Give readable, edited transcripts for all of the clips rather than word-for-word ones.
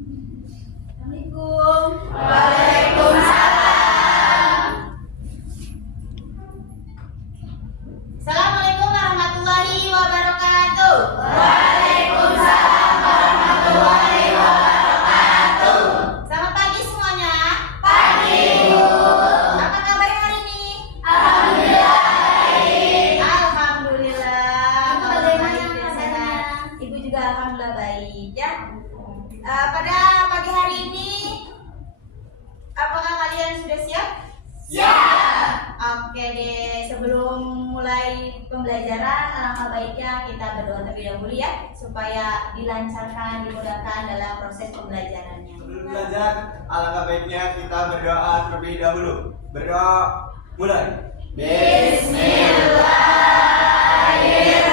Assalamualaikum. Waalaikumsalam. Assalamualaikum warahmatullahi wabarakatuh. Waalaikumsalam warahmatullahi wabarakatuh. Selamat pagi semuanya. Pagi, Bu. Apa kabar hari ini? Alhamdulillah baik. Alhamdulillah. Ibu bagaimana kabarnya? Ibu juga alhamdulillah baik ya. Pada pagi hari ini, apakah kalian sudah siap? Siap. Oke deh, sebelum mulai pembelajaran, alangkah baiknya kita berdoa terlebih dahulu ya, supaya dilancarkan, dimudahkan dalam proses pembelajarannya. Sebelum belajar, alangkah baiknya kita berdoa terlebih dahulu. Berdoa mulai. Bismillahirrahmanirrahim.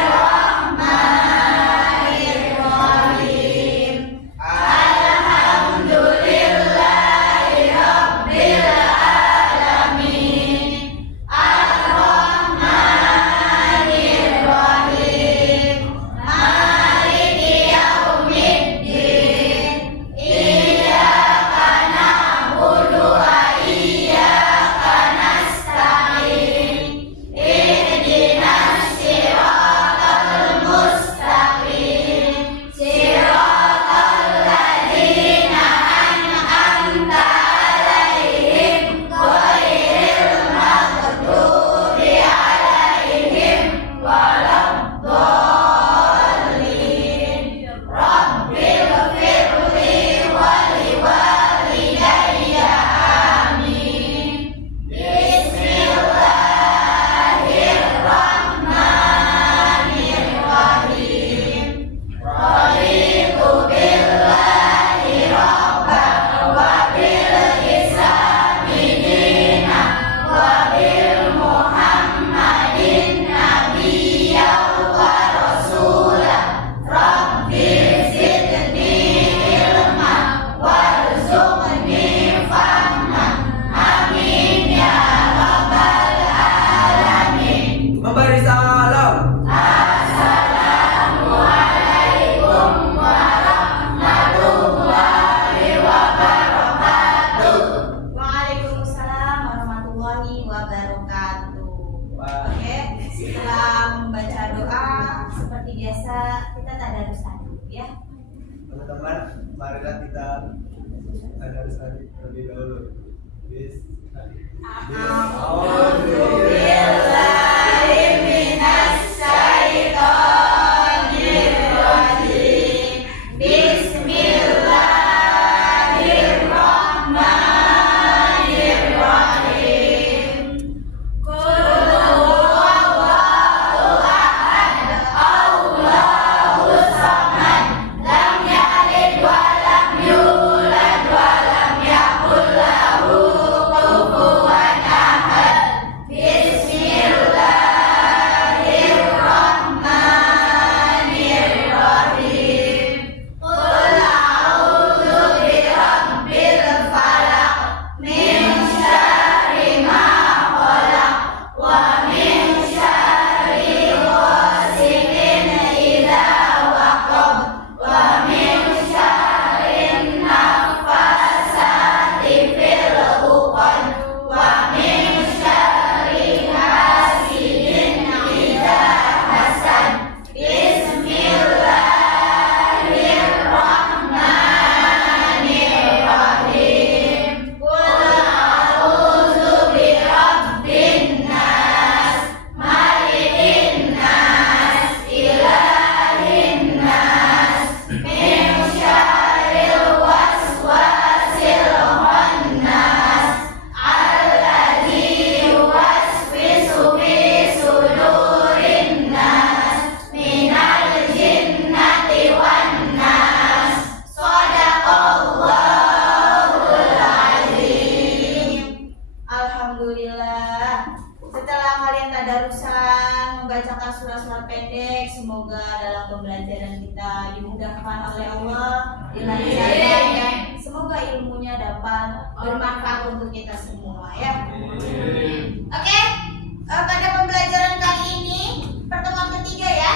Memberi salam. Waalaikumsalam warahmatullahi wabarakatuh. Oke, setelah membaca doa seperti biasa kita tadarus dulu ya. Teman-teman, marilah kita tadarus terlebih dahulu. Bismillahirrahmanirrahim. Bismillahirrahmanirrahim. Qul huwallahu ahad, Allahus samad, lam yalid wa lam yulad wa lam yakul lahu kufuwan ahad. Bismillahirrahmanirrahim. Qul a'udzu birabbil falaq, min syarri ma khalaq, wa min syarri ghasiqin idza waqab, wa min syarri naffasati fil 'uqad, wa min syarri hasidin idza hasad. Bismillahirrahmanirrahim. Qul a'udzu birabbin nas, malikin nas, ilahin nas, min syarril waswasil khannas, alladzi yuwaswisu fi sudurin nas, minal jinnati wan nas. Shadaqallahul azim. Alhamdulillah. Setelah kalian tadarusan membacakan surat-surat pendek, semoga dalam pembelajaran kita dimudahkan oleh Allah, dilancarkan ya. Semoga ilmunya dapat bermanfaat untuk kita semua ya. Oke, pada pembelajaran kali ini pertemuan ketiga ya,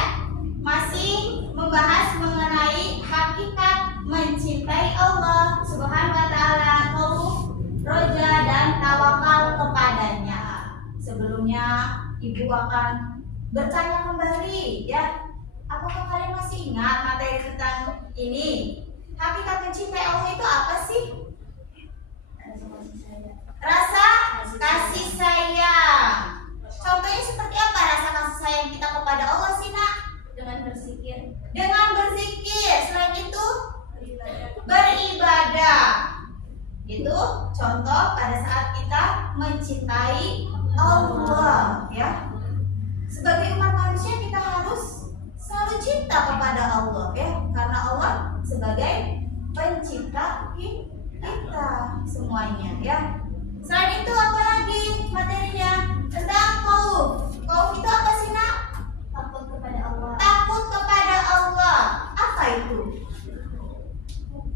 masih membahas mengenai hakikat mencintai Allah Ibu akan bertanya kembali ya. Apakah kalian masih ingat materi tentang ini? Hakikat mencintai Allah itu apa sih? Rasa kasih sayang. Contohnya seperti apa rasa kasih sayang kita kepada Allah sih, Nak? Dengan berzikir. Dengan berzikir. Selain itu Beribadah. beribadah. Itu contoh pada saat kita mencintai Allah ya. Sebagai umat manusia kita harus selalu cinta kepada Allah ya, karena Allah sebagai pencipta kita semuanya ya. Selain itu apa lagi materinya? Tentang khauf. Khauf itu apa sih, Nak? Takut kepada Allah. Takut kepada Allah. Apa itu?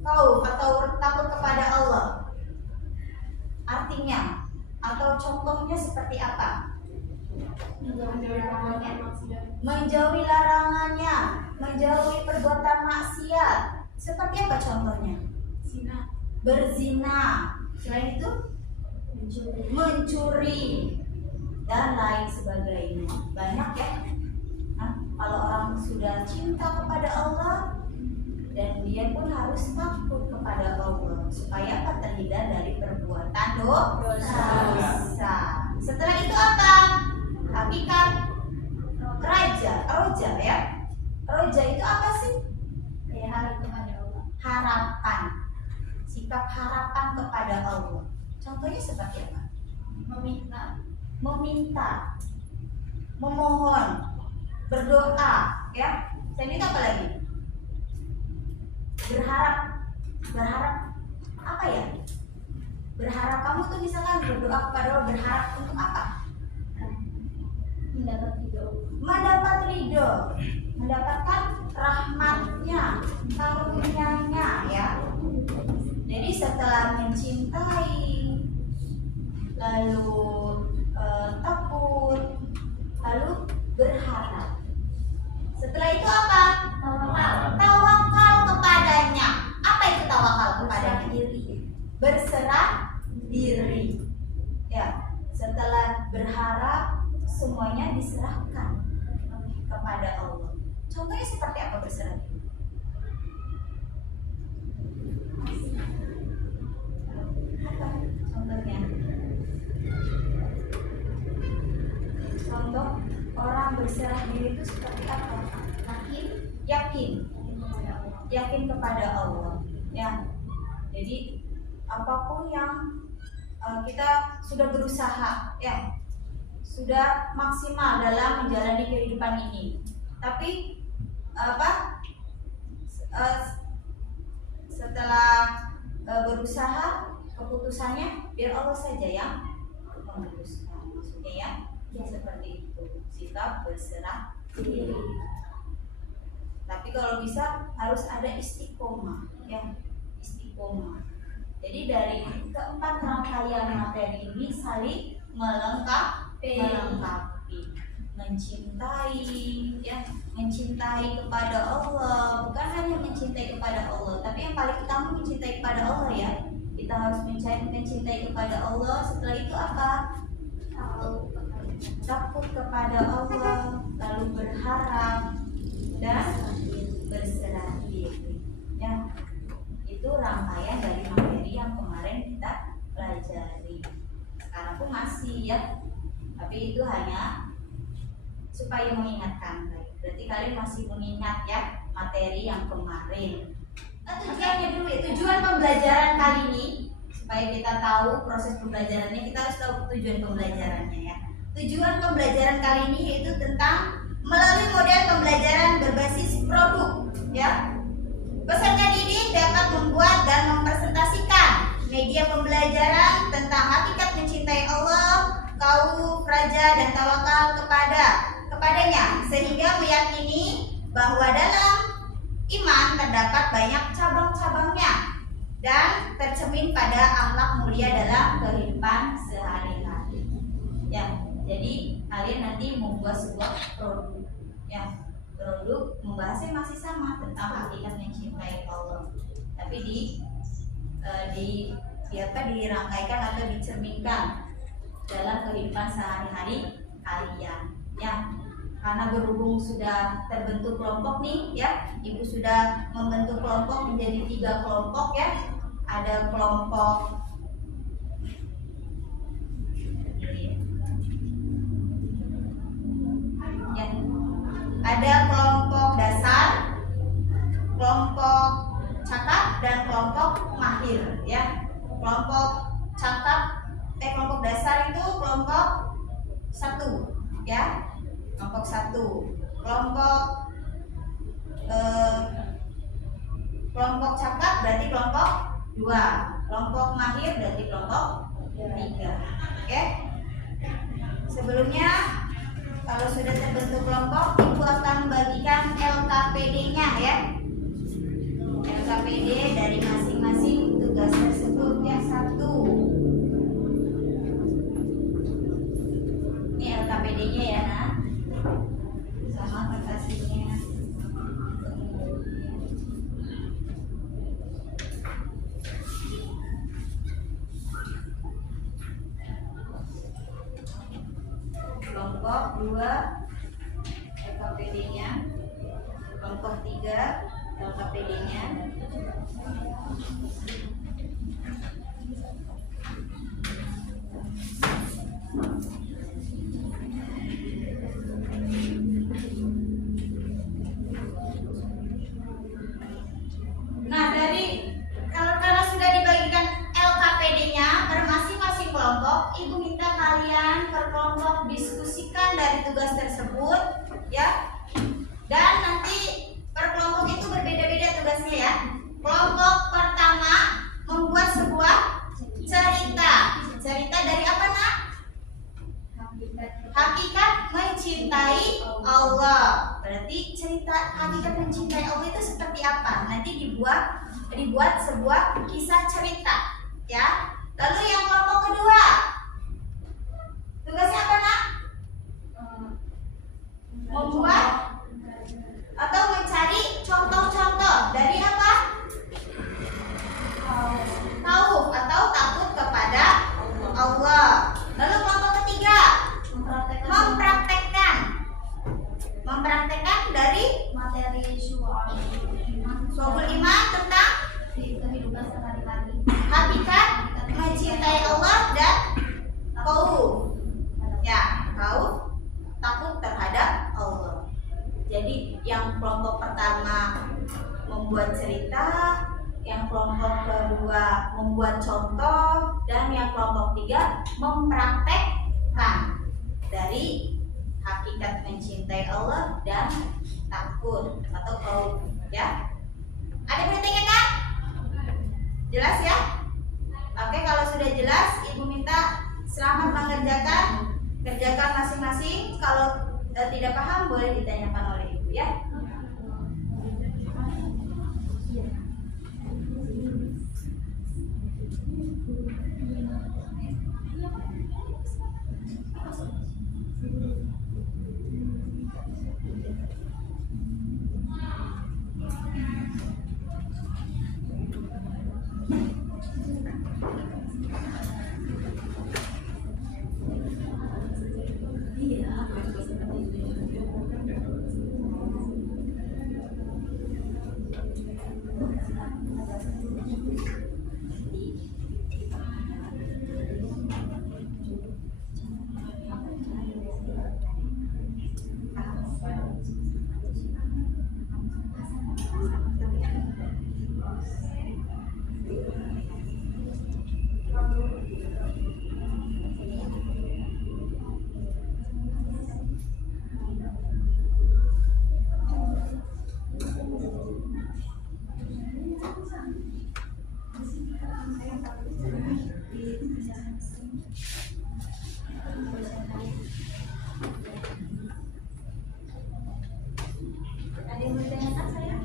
Khauf atau takut kepada Allah. Artinya atau contohnya seperti apa? Menjauhi larangannya, menjauhi perbuatan maksiat. Seperti apa contohnya? Zina. Berzina. Selain itu mencuri dan lain sebagainya. Banyak ya. Nah, kalau orang sudah cinta kepada Allah, dan dia pun harus takut kepada Allah supaya terhindar dari perbuatan dosa. Setelah itu apa? Hakikat roja ya. Roja itu apa sih? Kayak harap kepada Allah. Harapan. Sikap harapan kepada Allah. Contohnya seperti apa? Meminta, memohon, berdoa ya. Dan itu apa lagi? Berharap apa ya? Berharap kamu tuh misalkan berdoa kepada Allah, berharap untuk apa? Mendapat ridho. Mendapat ridho, mendapatkan rahmatnya, karunia-Nya ya. Jadi setelah mencintai, lalu takut, lalu berharap. Setelah itu apa? Tawakal kepadanya. Apa itu tawakal kepadanya? Berserah diri. Ya, setelah berharap semuanya diserahkan kepada Allah. Contohnya seperti apa berserah diri? Apa contohnya? Contoh orang berserah diri itu seperti apa? Yakin kepada Allah ya. Jadi apapun yang kita sudah berusaha ya, sudah maksimal dalam menjalani kehidupan ini, tapi setelah berusaha, keputusannya biar Allah saja yang memutuskan. Maksudnya ya seperti itu, sikap berserah diri. Tapi kalau bisa harus ada istiqomah ya, istiqomah. Jadi dari keempat rangkaian materi ini saling melengkapi, mencintai ya, mencintai kepada Allah. Bukan hanya mencintai kepada Allah, tapi yang paling utama mencintai kepada Allah ya. Kita harus mencintai kepada Allah. Setelah itu apa? Takut kepada Allah, lalu berharap dan berserah diri ya. Itu rangkaian dari materi yang kemarin kita pelajari. Sekarang pun masih ya, tapi itu hanya supaya mengingatkan. Berarti kalian masih mengingat ya materi yang kemarin. Nah, tujuannya dulu ya, tujuan pembelajaran kali ini supaya kita tahu proses pembelajarannya, kita harus tahu tujuan pembelajarannya ya. Tujuan pembelajaran kali ini yaitu tentang melalui model pembelajaran berbasis produk ya. Peserta didik dapat membuat dan mempresentasikan media pembelajaran tentang hakikat mencintai Allah, khauf, raja, dan tawakal kepadanya, sehingga meyakini bahwa dalam iman terdapat banyak cabang-cabangnya dan tercermin pada akhlak mulia dalam kehidupan sehari-hari. Ya, jadi kalian nanti membuat sebuah produk ya. Produk membahasnya masih sama tentang hakikat mencintai Allah, tapi dirangkaikan atau dicerminkan dalam kehidupan sehari-hari kalian ya. Karena berhubung sudah terbentuk kelompok nih ya, ibu sudah membentuk kelompok menjadi 3 kelompok ya. Ada kelompok ya, ada kelompok dasar, kelompok cakap dan kelompok mahir ya. Kelompok dasar itu kelompok 1 ya. Kelompok 1. Kelompok cakap berarti kelompok 2. Kelompok mahir berarti kelompok 3. Oke. Sebelumnya kalau sudah terbentuk kelompok, ibu akan membagikan LKPD-nya ya. LKPD dari masing-masing tugas tersebut yang 1. Ini LKPD-nya ya, Nak. Sama kertasnya. Kelompok 2 LKPD-nya. Kelompok 3 LKPD-nya. Nah, karena sudah dibagikan LKPD-nya per masing-masing kelompok, ibu minta kalian per kelompok diskusikan dari tugas tersebut ya. Dan nanti per kelompok itu berbeda-beda tugasnya ya. Kelompok pertama membuat sebuah cerita. Cerita dari apa, Nak? Hakikat mencintai Allah. Berarti cerita hakikat mencintai Allah itu seperti apa? Nanti dibuat sebuah kisah cerita ya. Lalu yang kelompok kedua tugasnya apa, Nak? Membuat atau mencari contoh-contoh dari apa? Tahu atau takut kepada Allah. Lalu kelompok ketiga mempraktekkan dari materi Syu'abul Iman tentang kehidupan sehari-hari. hakikat mencintai Allah dan khauf ya, khauf takut terhadap Allah. Jadi yang kelompok pertama membuat cerita, yang kelompok kedua membuat contoh, dan yang kelompok 3 mempraktekkan dari hakikat mencintai Allah dan takut atau khauf ya. Ada pertanyaan kan? Jelas ya? Oke, kalau sudah jelas, ibu minta selamat kerjakan masing-masing. Kalau tidak paham boleh ditanyakan oleh ibu ya. Ada yang bertanyakan saya?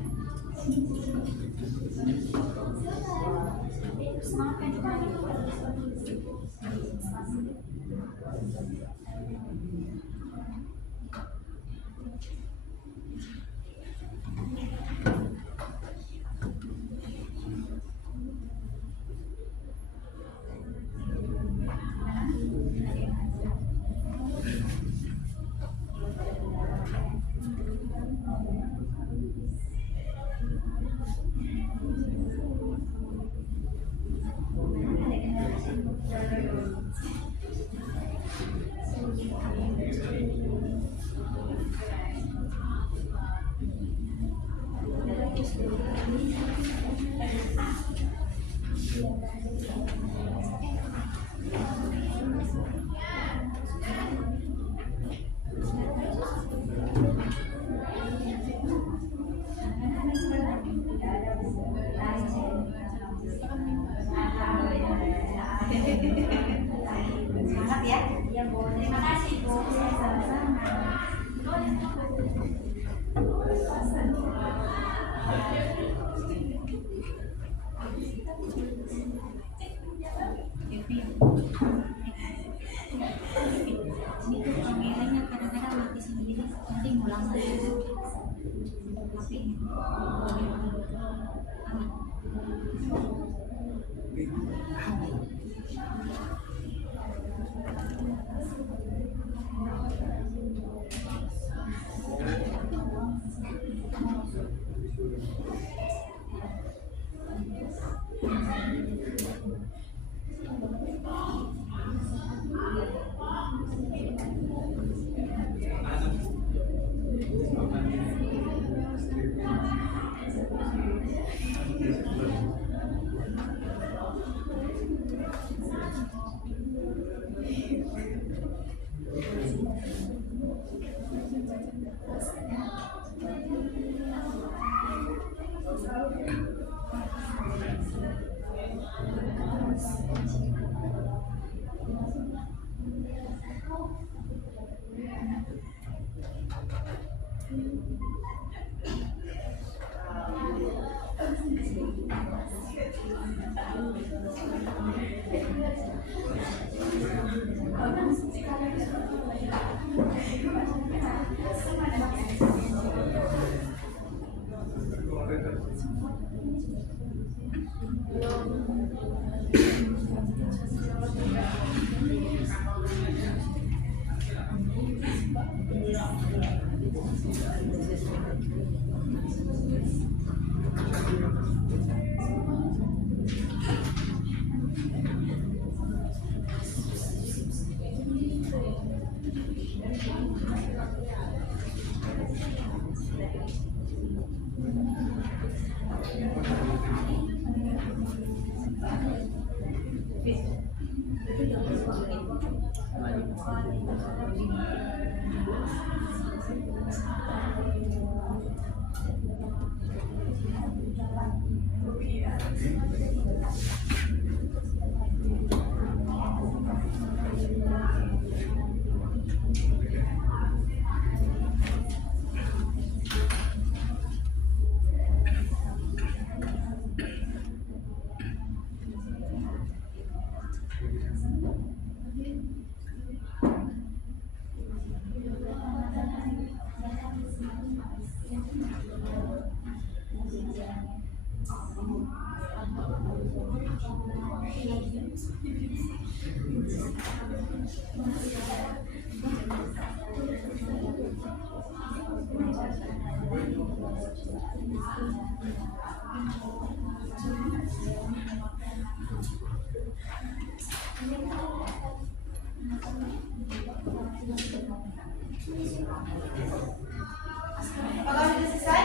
Apakah sudah selesai?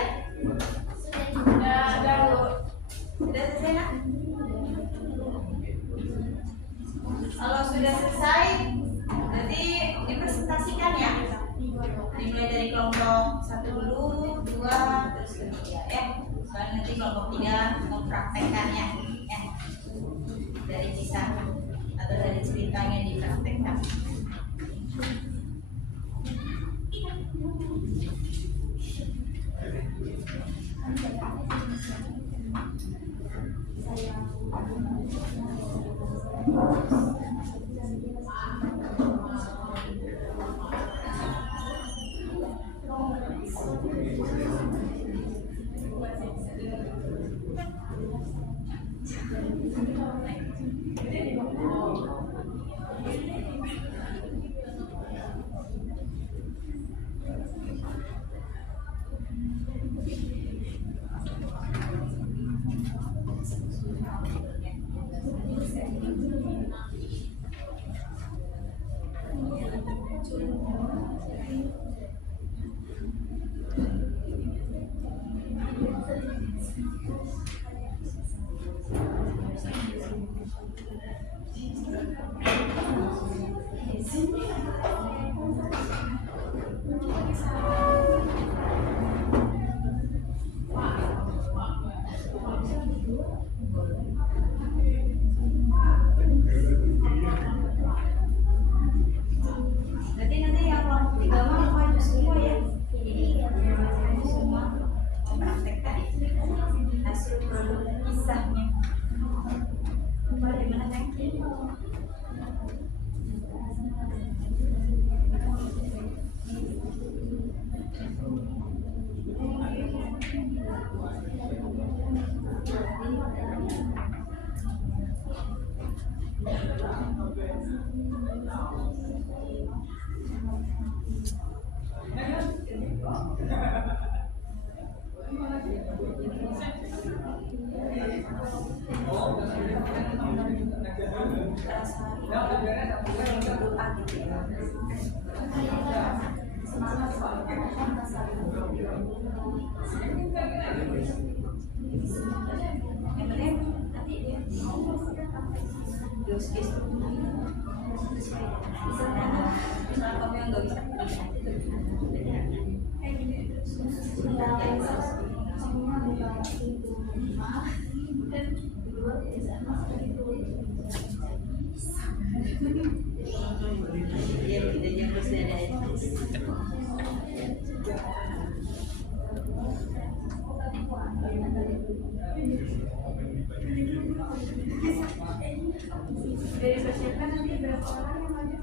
Sudah selesai nak? Kalau sudah selesai, nanti dipresentasikan ya. Dimulai dari kelompok 1 dulu, 2, terus ketiga ya. Soalnya nanti kelompok 3 mempraktekkannya ya. Dari kisah atau dari ceritanya dipraktekkan. Berarti nanti yang kelompok 3 maju semua ya. Maju semua mempraktekkan hasil produk kisahnya. Bagaimana nanti? Dari persiapan nanti berapa orang yang ada?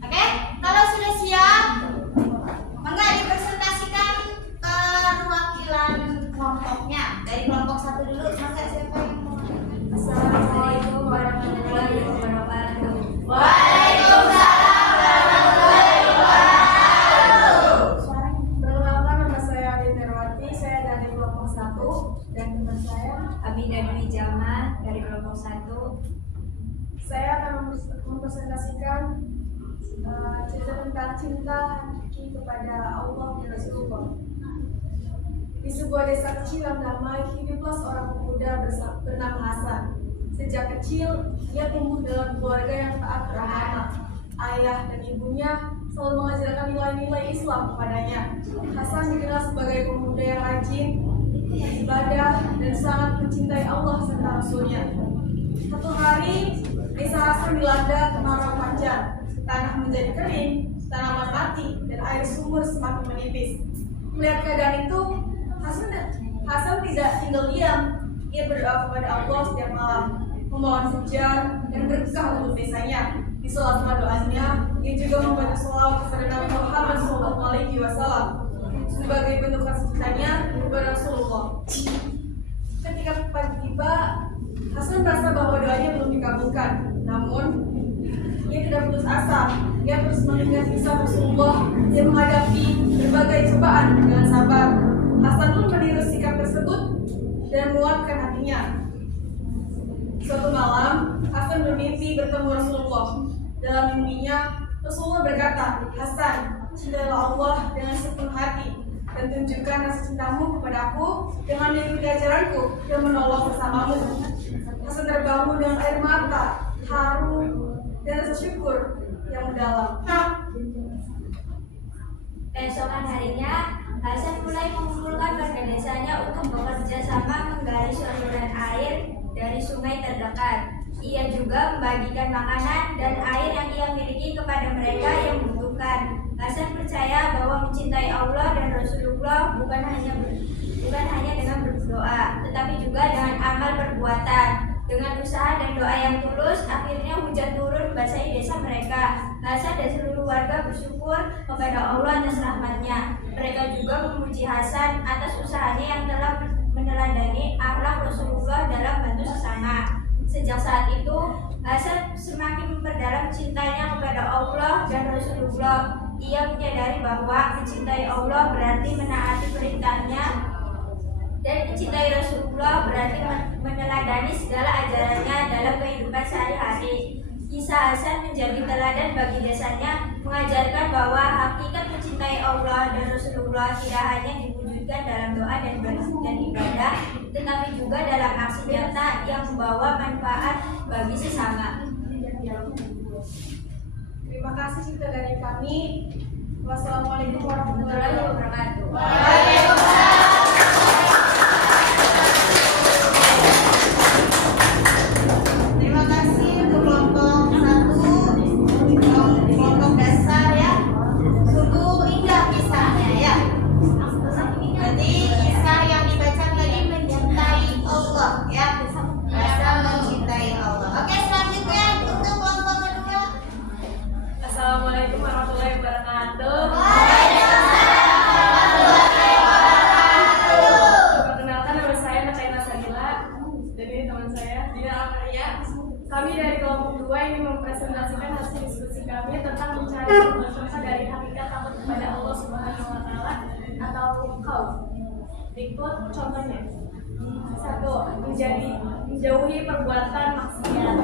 Oke, kalau sudah siap, mangga dipresentasikan perwakilan kelompoknya. Dari kelompok 1 dulu, mangga siapa yang mau? Assalamualaikum warahmatullahi wabarakatuh. Waalaikumsalam warahmatullahi wabarakatuh. Perkenalkan, nama saya Adi Terwati, saya dari kelompok 1 dan teman saya Abida Dwi Jamal dari kelompok 1. Saya akan mempresentasikan cerita tentang cinta hakiki kepada Allah dan Rasulullah. Di sebuah desa kecil yang damai, hiduplah seorang pemuda bernama Hasan. Sejak kecil, ia tumbuh dalam keluarga yang taat beragama. Ayah dan ibunya selalu mengajarkan nilai-nilai Islam kepadanya. Hasan dikenal sebagai pemuda yang rajin, ibadah, dan sangat mencintai Allah serta Rasulnya. Satu hari, desa Hasan dilanda kemarau panjang. Tanah menjadi kering, tanaman mati, dan air sumur semakin menipis. Melihat keadaan itu, Hasan tidak tinggal diam. Ia berdoa kepada Allah setiap malam, memohon hujan dan berkah untuk desanya. Di sela-sela doanya, ia juga membaca sholawat kepada Nabi Muhammad SAW sebagai bentuk kasih cintanya kepada Rasulullah. Ketika pagi tiba, Hasan merasa bahwa doanya belum dikabulkan. Namun, ia tidak putus asa. Ia terus mengingat kisah Rasulullah yang menghadapi berbagai cobaan dengan sabar. Hasan pun meniru sikap tersebut dan menguatkan hatinya. Suatu malam, Hasan bermimpi bertemu Rasulullah. Dalam mimpinya, Rasulullah berkata, "Hasan, cintailah Allah dengan sepenuh hati dan tunjukkan rasa cintamu kepadaku dengan mengikuti ajaranku dan menolong bersamamu." Hasan terbangun dengan air mata, haru, dan rasa syukur yang mendalam. Keesokan harinya, Hasan mulai mengumpulkan warga desanya untuk bekerja sama menggali saluran air dari sungai terdekat. Ia juga membagikan makanan dan air yang ia miliki kepada mereka yang membutuhkan. Hasan percaya bahwa mencintai Allah dan Rasulullah bukan hanya dengan berdoa, tetapi juga dengan amal perbuatan. Dengan usaha dan doa yang tulus, akhirnya hujan turun membasahi desa mereka. Hasan dan seluruh warga bersyukur kepada Allah atas rahmatnya. Mereka juga memuji Hasan atas usahanya yang telah meneladani akhlak Rasulullah dalam bantu sesama. Sejak saat itu, Hasan semakin memperdalam cintanya kepada Allah dan Rasulullah. Ia menyadari bahwa mencintai Allah berarti menaati perintahnya, dan mencintai Rasulullah berarti meneladani segala ajarannya dalam kehidupan sehari-hari. Kisah Hasan menjadi teladan bagi desanya, mengajarkan bahwa hakikat mencintai Allah dan Rasulullah tidak hanya diwujudkan dalam doa dan ibadah, tetapi juga dalam aksi nyata yang membawa manfaat bagi sesama. Terima kasih cerita dari kami. Wassalamualaikum warahmatullahi wabarakatuh. Terima kasih untuk kelompok 1, kelompok dasar ya. Sungguh indah kisahnya ya. Jadi kisah yang dibaca tadi mencintai Allah ya. Rasa mencintai Allah. Oke, selanjutnya untuk kelompok kedua. Assalamualaikum warahmatullahi wabarakatuh. Perkenalkan, nama saya Nataina Sanila dan ini teman saya Dina Amaria. Kami dari kelompok 2 ini mempresentasikan hasil diskusi kami tentang mencari sumber dari hakikat takut kepada Allah Subhanahu wa Ta'ala atau khauf. Berikut contohnya. 1. Menjauhi perbuatan maksiat.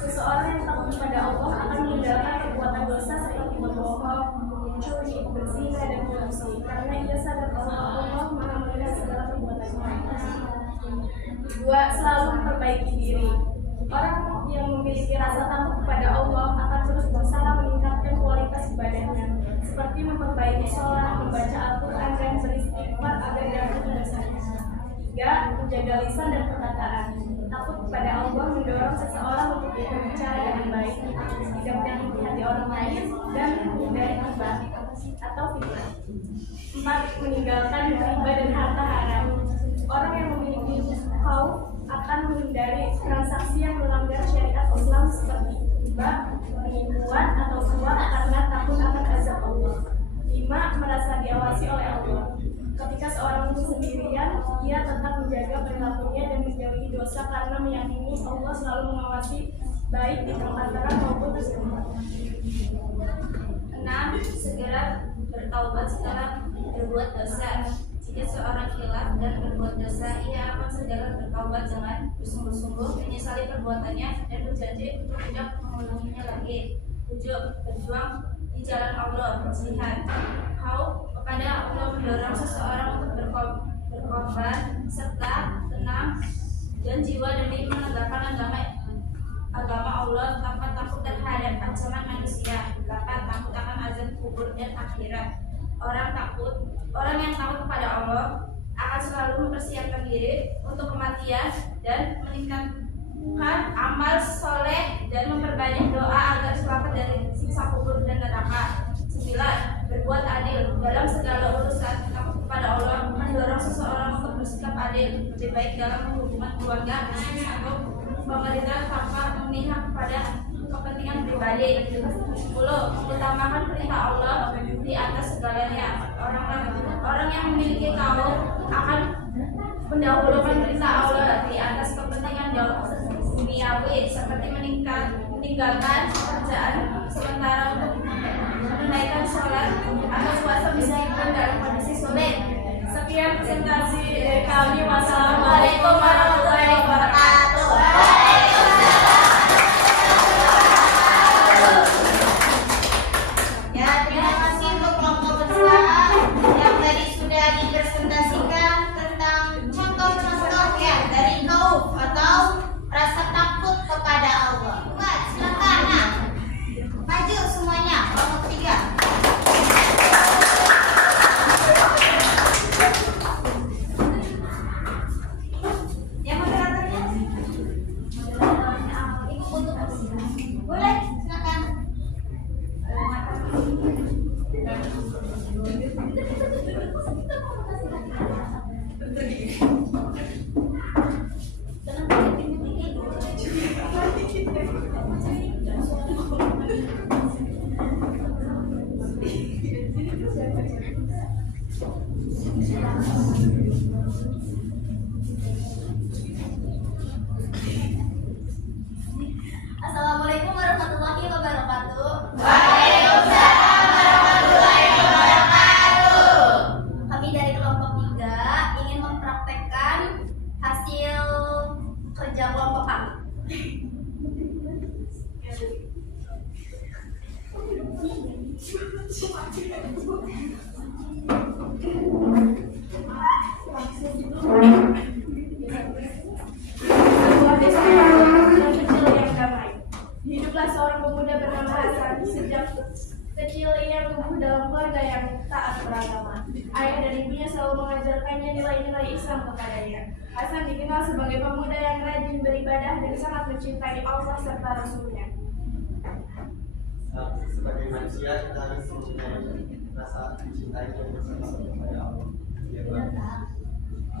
Seseorang yang takut kepada Allah akan meninggalkan perbuatan dosa seperti berbohong, mencuri, berzina, dan korupsi, karena ia sadar bahwa Allah Maha melihat segala perbuatannya. 2. Selalu memperbaiki diri. Orang yang memiliki rasa takut kepada Allah akan terus berusaha meningkatkan kualitas ibadahnya, seperti memperbaiki sholat, membaca Al-Quran, dan beristighfar agar dapat dosanya. 3. Menjaga lisan dan perkataan. Takut kepada Allah mendorong seseorang untuk berbicara dengan baik, tidak menyakiti hati orang lain, dan menghindari hibah atau fitnah. 4. Meninggalkan riba dan harta haram. Orang yang memiliki khauf akan menghindari transaksi yang melanggar syariat Islam seperti riba, penipuan, atau suap karena takut akan azab Allah. 5. Merasa diawasi oleh Allah. Ketika seorang itu sendirian, ia tetap menjaga perilakunya dan menjauhi dosa karena meyakini Allah selalu mengawasi baik di tempat terang maupun tersebar. 6. Segera bertaubat setelah berbuat dosa. Jika seorang khilaf dan berbuat dosa, ia akan segera bertaubat dengan bersungguh-sungguh menyesali perbuatannya dan berjanji untuk tidak mengulanginya lagi. 7. Berjuang di jalan Allah, jihad. Khauf kepada Allah mendorong seseorang untuk berkorban serta tenang dan jiwa demi menegakkan agama Allah tanpa takut terhadap ancaman manusia. 8. Takut akan azab kubur dan akhirat. Orang yang takut kepada Allah akan selalu mempersiapkan diri untuk kematian dan meningkatkan amal soleh dan memperbanyak doa agar selamat dari siksa kubur dan neraka. 9. Berbuat adil dalam segala urusan. Takut kepada Allah mendorong seseorang untuk bersikap adil, lebih baik dalam hubungan keluarga, bisnis, atau pemerintah tanpa memihak kepada kepentingan pribadi. 10. Mengutamakan perintah Allah di atas segalanya. Orang yang memiliki kaum akan mendahulukan perintah Allah di atas kepentingan duniawi, seperti meninggalkan pekerjaan sementara untuk menunaikan sholat atau puasa meskipun dalam kondisi sulit. Sekian presentasi dari kami. Wassalamualaikum warahmatullahi wabarakatuh. Ya, terima kasih untuk kelompok bersama yang tadi sudah dipresentasikan tentang contoh-contoh ya dari khauf atau rasa takut kepada Allah. Buat, silakan. Nah, maju semuanya, kelompok 3. Yang moderatornya? Boleh, silakan. Assalamualaikum warahmatullahi wabarakatuh. Waalaikumsalam warahmatullahi wabarakatuh. Kami dari kelompok 3 ingin mempraktekkan hasil kerja kelompok kami. Sebuah desa yang kecil yang damai. Hiduplah seorang pemuda bernama Hasan. Sejak kecil ia tumbuh dalam keluarga yang taat beragama. Ayah dan ibunya selalu mengajarkannya nilai-nilai Islam kepadanya. Hasan dikenal sebagai pemuda yang rajin beribadah dan sangat mencintai Allah serta Rasulnya. Sebagai manusia kita harus mempunyai rasa mencintai dan berserah kepada Allah. Ya, Benar tak?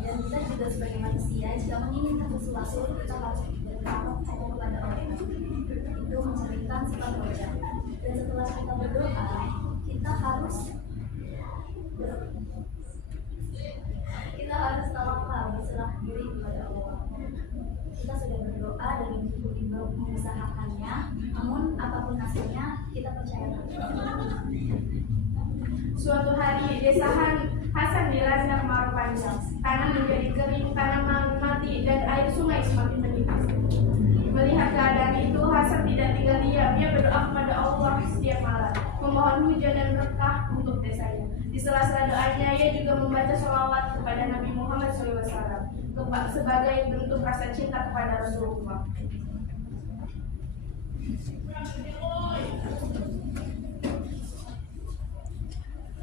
Dan kita juga sebagai manusia jika menginginkan sesuatu kita harus bertakwa hanya kepada Allah. Itu menceritakan sifat wajah. Dan setelah kita berdoa, kita harus tawakal, berserah diri kepada Allah. Kita sudah berdoa dan ibu-ibu mengusahakannya, namun apapun hasilnya kita percaya. Suatu hari desa Hasan dilanda kemarau panjang. Tanah menjadi kering, tanaman mati, dan air sungai semakin menipis. Melihat keadaan itu, Hasan berdoa kepada Allah setiap malam, memohon hujan dan berkah untuk desanya. Di sela-sela doanya, ia juga membaca sholawat kepada Nabi Muhammad SAW sebagai bentuk rasa cinta kepada Rasulullah.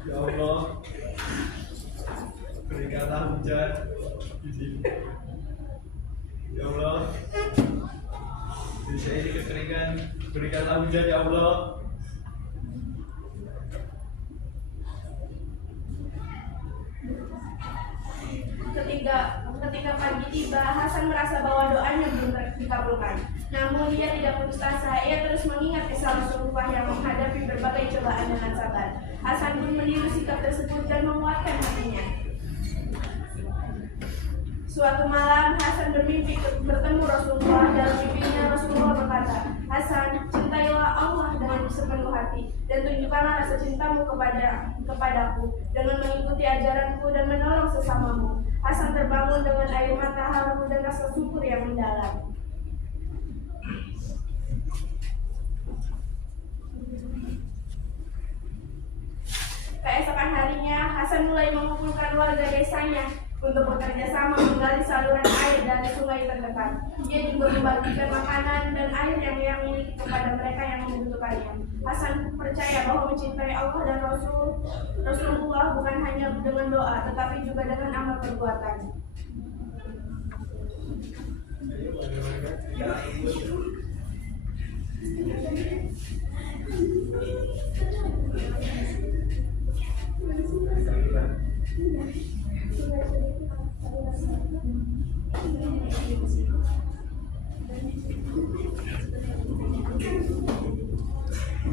Ya Allah, berikanlah hujan di sini. Ya Allah, desa ini kekeringan, berikanlah hujan ya Allah. Ketika pagi tiba, Hasan merasa bahwa doanya belum dikabulkan. Namun ia tidak putus asa, ia terus mengingat kisah Rasulullah yang menghadapi berbagai cobaan dengan sabar. Hasan pun meniru sikap tersebut dan menguatkan hatinya. Suatu malam, Hasan bermimpi bertemu Rasulullah. Dalam mimpinya Rasulullah berkata, "Hasan, cintailah Allah dengan sepenuh hati dan tunjukkanlah rasa cintamu kepadaku dengan mengikuti ajaranku dan menolong sesamamu." Hasan terbangun dengan air mata haru dan rasa syukur yang mendalam. Keesokan harinya, Hasan mulai mengumpulkan warga desanya untuk bekerja sama menggali saluran air dari sungai terdekat. Ia juga membagikan makanan dan air yang ia miliki kepada mereka yang membutuhkannya. Hasan percaya bahwa mencintai Allah dan Rasulullah bukan hanya dengan doa, tetapi juga dengan amal perbuatan.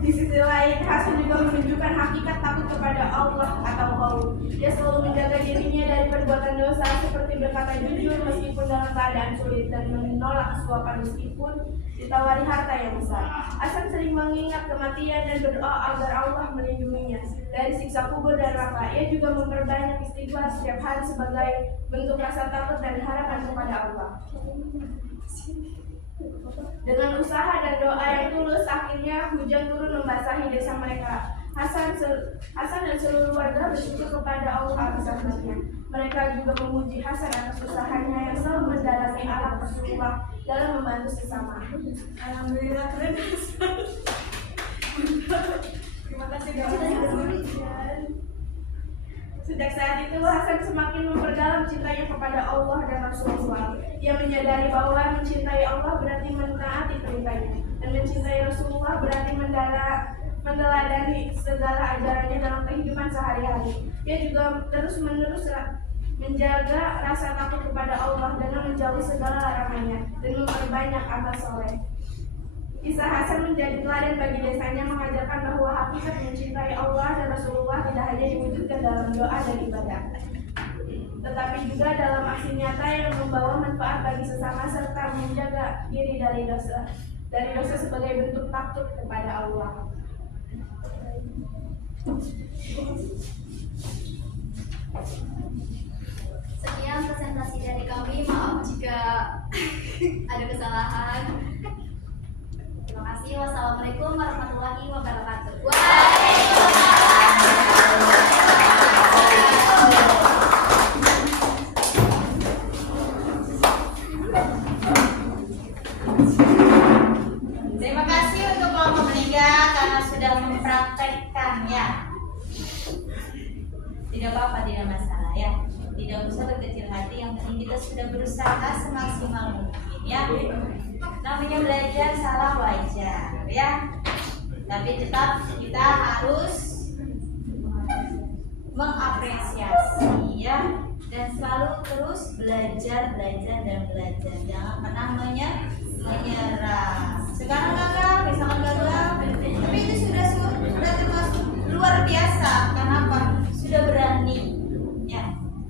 Di sisi lain, Hasan juga menunjukkan hakikat takut kepada Allah atau khauf. Dia selalu menjaga dirinya dari perbuatan dosa seperti berkata jujur meskipun dalam keadaan sulit dan menolak suapan meskipun ditawari harta yang besar. Hasan sering mengingat kematian dan berdoa agar Allah melindunginya dari siksa kubur dan neraka. Ia juga memperbanyak istighfar setiap hari sebagai bentuk rasa takut dan harapan kepada Allah. Dengan usaha dan doa yang tulus, akhirnya hujan turun membasahi desa mereka. Hasan dan seluruh warga bersyukur kepada Allah atas rahmatnya. Mereka juga memuji Hasan atas usahanya yang selalu mendalami alam Rasulullah dalam membantu sesama. Alhamdulillah, keren. Terima kasih Hasan. Sejak saat itu Hasan semakin memperdalam cintanya kepada Allah dan Rasulullah. Ia menyadari bahwa mencintai Allah berarti menaati perintahnya, dan mencintai Rasulullah berarti meneladani segala ajarannya dalam kehidupan sehari-hari. Ia juga terus-menerus menjaga rasa takut kepada Allah dengan menjauhi segala larangannya dan memperbanyak amal soleh. Kisah Hasan menjadi teladan bagi desanya, mengajarkan bahwa hakikat mencintai Allah dan Rasulullah tidak hanya diwujudkan dalam doa dan ibadah, tetapi juga dalam aksi nyata yang membawa manfaat bagi sesama serta menjaga diri dari dosa sebagai bentuk takut kepada Allah. Sekian presentasi dari kami. Maaf jika ada kesalahan. Terima kasih. Wassalamualaikum warahmatullahi wabarakatuh. Terima kasih untuk kelompok 3 karena sudah mempraktekkannya. Tidak apa-apa, tidak masalah ya. Tidak usah berkecil hati, yang penting kita sudah berusaha semaksimal mungkin ya. Namanya belajar salah wajar ya. Tapi tetap kita harus mengapresiasi ya, dan selalu terus belajar. Jangan pernah menyerah. Sekarang gagal, misalkan gagal, tapi itu sudah termasuk luar biasa. Kenapa? Sudah berani ya.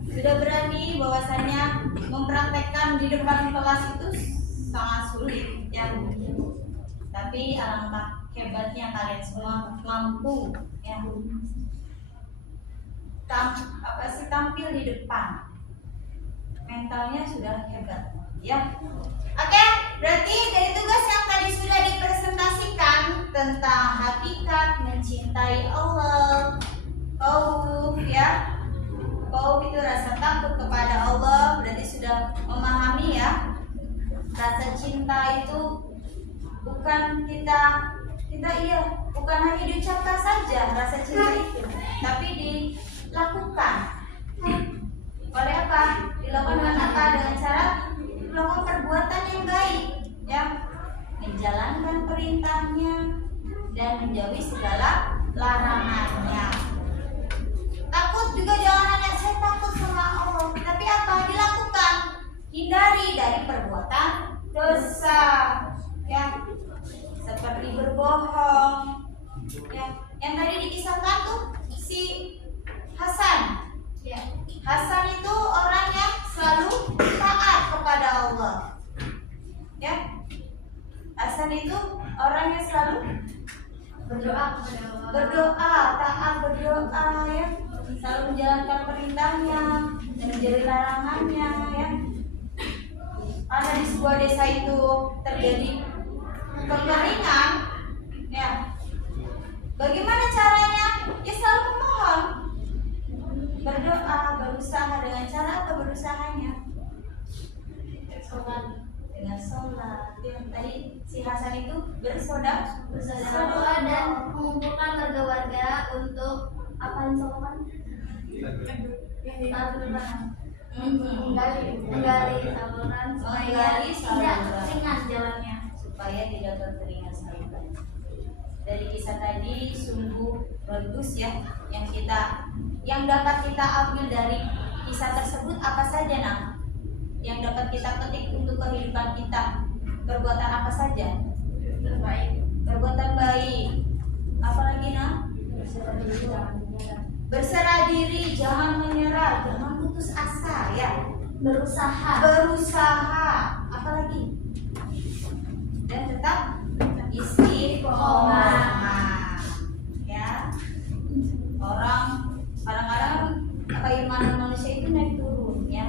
Sudah berani bahwasanya mempraktekkan di depan kelas itu sangat sulit ya. Tapi alangkah hebatnya kalian semua mampu ya. Tampil di depan. Mentalnya sudah hebat ya. Oke, berarti dari tugas yang tadi sudah dipresentasikan tentang hakikat mencintai Allah. Khauf ya. Khauf itu rasa takut kepada Allah, berarti sudah memahami ya. Rasa cinta itu bukan kita bukan hanya diucapkan saja rasa cinta itu, tapi dilakukan. Oleh apa? Dilakukan dengan apa? Dengan cara melakukan perbuatan yang baik, ya, menjalankan perintahnya dan menjauhi segala larangannya. Takut juga jangan hanya saya takut sama Allah, tapi apa? Dilakukan. Hindari dari perbuatan dosa, ya, seperti berbohong, ya. Yang tadi dikisahkan tuh si Hasan, ya. Hasan itu orang yang selalu taat kepada Allah, ya. Hasan itu orang yang selalu Berdoa kepada Allah. berdoa, taat berdoa, ya, selalu menjalankan perintahnya dan menjauhi larangannya, ya. Karena di sebuah desa itu terjadi kekeringan, ya. Bagaimana caranya? Ya selalu memohon, berdoa, berusaha dengan cara apa berusahanya? Dengan sholat. Yang tadi si Hasan itu berdoa Dan mengumpulkan warga-warga untuk apa yang dilakukan? Menggali saluran supaya tidak ringan jalannya. supaya tidak berkeringat saluran. Dari kisah tadi sungguh bagus ya, yang dapat kita ambil dari kisah tersebut apa saja, Nak? Yang dapat kita petik untuk kehidupan kita. Perbuatan apa saja? Perbuatan baik. Apalagi, Nak? Berserah diri, jangan menyerah, jangan putus asa, ya. Berusaha. Apalagi? Dan tetap istiqomah. Ya. Orang kadang-kadang keimanan manusia itu naik turun, ya.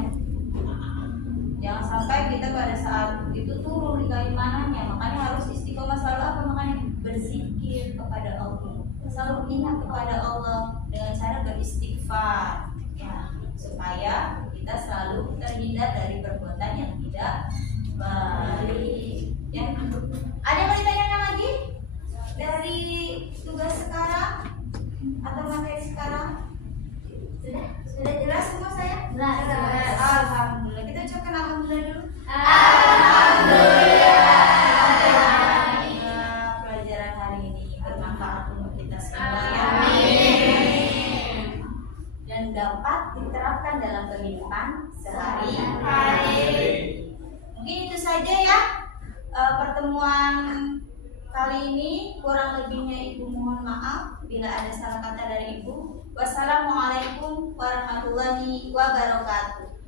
Jangan sampai kita pada saat itu turun di keimanannya. Makanya harus istiqomah selalu apa? Makanya berzikir kepada Allah. Selalu ingat kepada Allah dengan cara beristighfar, ya, supaya kita selalu terhindar dari perbuatan yang tidak baik. Ya. Ada yang mau ditanyakan lagi dari tugas sekarang atau materi sekarang? Sudah jelas semua saya? Jelas. Alhamdulillah. Kita ucapkan alhamdulillah dulu. Pelajaran hari ini bermanfaat untuk kita semua, ya. Dan dapat diterapkan dalam kehidupan sehari-hari. Mungkin itu saja ya pertemuan kali ini. Kurang lebihnya Ibu mohon maaf bila ada salah kata dari Ibu. Wassalamualaikum warahmatullahi wabarakatuh.